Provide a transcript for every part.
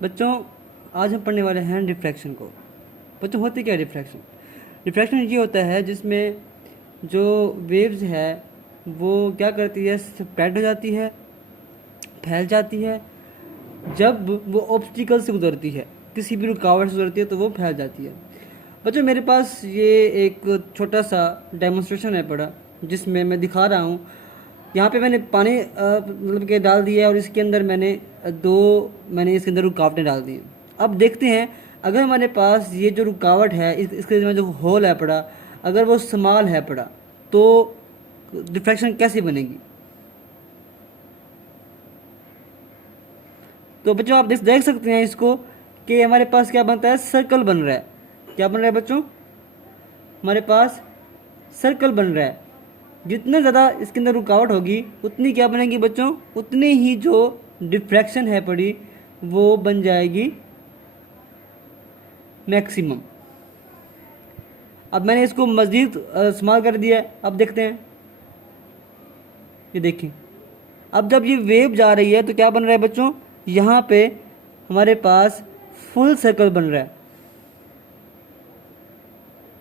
बच्चों आज हम पढ़ने वाले हैं रिफ्रैक्शन को। बच्चों होती क्या है रिफ्रैक्शन? रिफ्रैक्शन ये होता है जिसमें जो वेव्स है वो क्या करती है, स्प्रेड हो जाती है, फैल जाती है। जब वो ऑब्स्टिकल से गुजरती है, किसी भी रुकावट से गुजरती है तो वो फैल जाती है। बच्चों मेरे पास ये एक छोटा सा डेमोन्स्ट्रेशन है पड़ा, जिसमें मैं दिखा रहा हूँ। यहाँ पे मैंने पानी मतलब के डाल दिया है और इसके अंदर मैंने इसके अंदर रुकावटें डाल दी हैं। अब देखते हैं अगर हमारे पास ये जो रुकावट है इसके में जो होल है पड़ा, अगर वो स्मॉल है पड़ा तो रिफ्रैक्शन कैसे बनेगी। तो बच्चों आप देख सकते हैं इसको कि हमारे पास क्या बनता है, सर्कल बन रहा है। क्या बन रहा है बच्चों? हमारे पास सर्कल बन रहा है। जितना ज़्यादा इसके अंदर रुकावट होगी उतनी क्या बनेगी बच्चों, उतनी ही जो डिफ्रैक्शन है पड़ी वो बन जाएगी मैक्सिमम। अब मैंने इसको मज़ीद स्मॉल कर दिया है। अब देखते हैं, ये देखिए अब जब ये वेव जा रही है तो क्या बन रहा है बच्चों, यहाँ पे हमारे पास फुल सर्कल बन रहा है,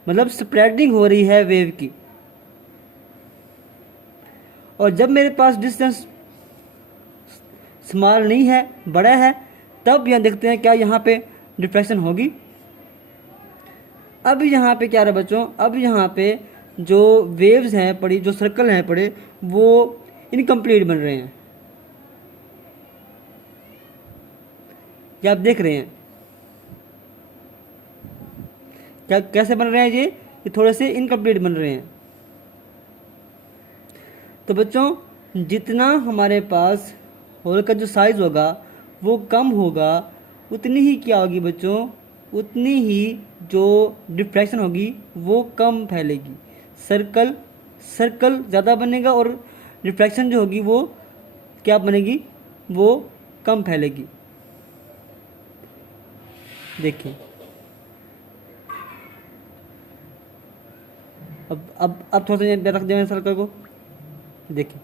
मतलब स्प्रेडिंग हो रही है वेव की। और जब मेरे पास डिस्टेंस स्मॉल नहीं है, बड़ा है, तब यहाँ देखते हैं क्या यहाँ पे डिफ्रैक्शन होगी। अब यहाँ पे क्या रहा बच्चों, अब यहाँ पे जो वेव्स हैं पड़ी, जो सर्कल हैं पड़े, वो इनकम्प्लीट बन रहे हैं। क्या आप देख रहे हैं क्या कैसे बन रहे हैं? ये थोड़े से इनकम्प्लीट बन रहे हैं। तो बच्चों जितना हमारे पास होल का जो साइज़ होगा वो कम होगा, उतनी ही क्या होगी बच्चों, उतनी ही जो डिफ्रैक्शन होगी वो कम फैलेगी। सर्कल सर्कल ज़्यादा बनेगा और डिफ्रैक्शन जो होगी वो क्या बनेगी, वो कम फैलेगी। देखिए अब थोड़ा सा रख दें सर्कल को, देखिए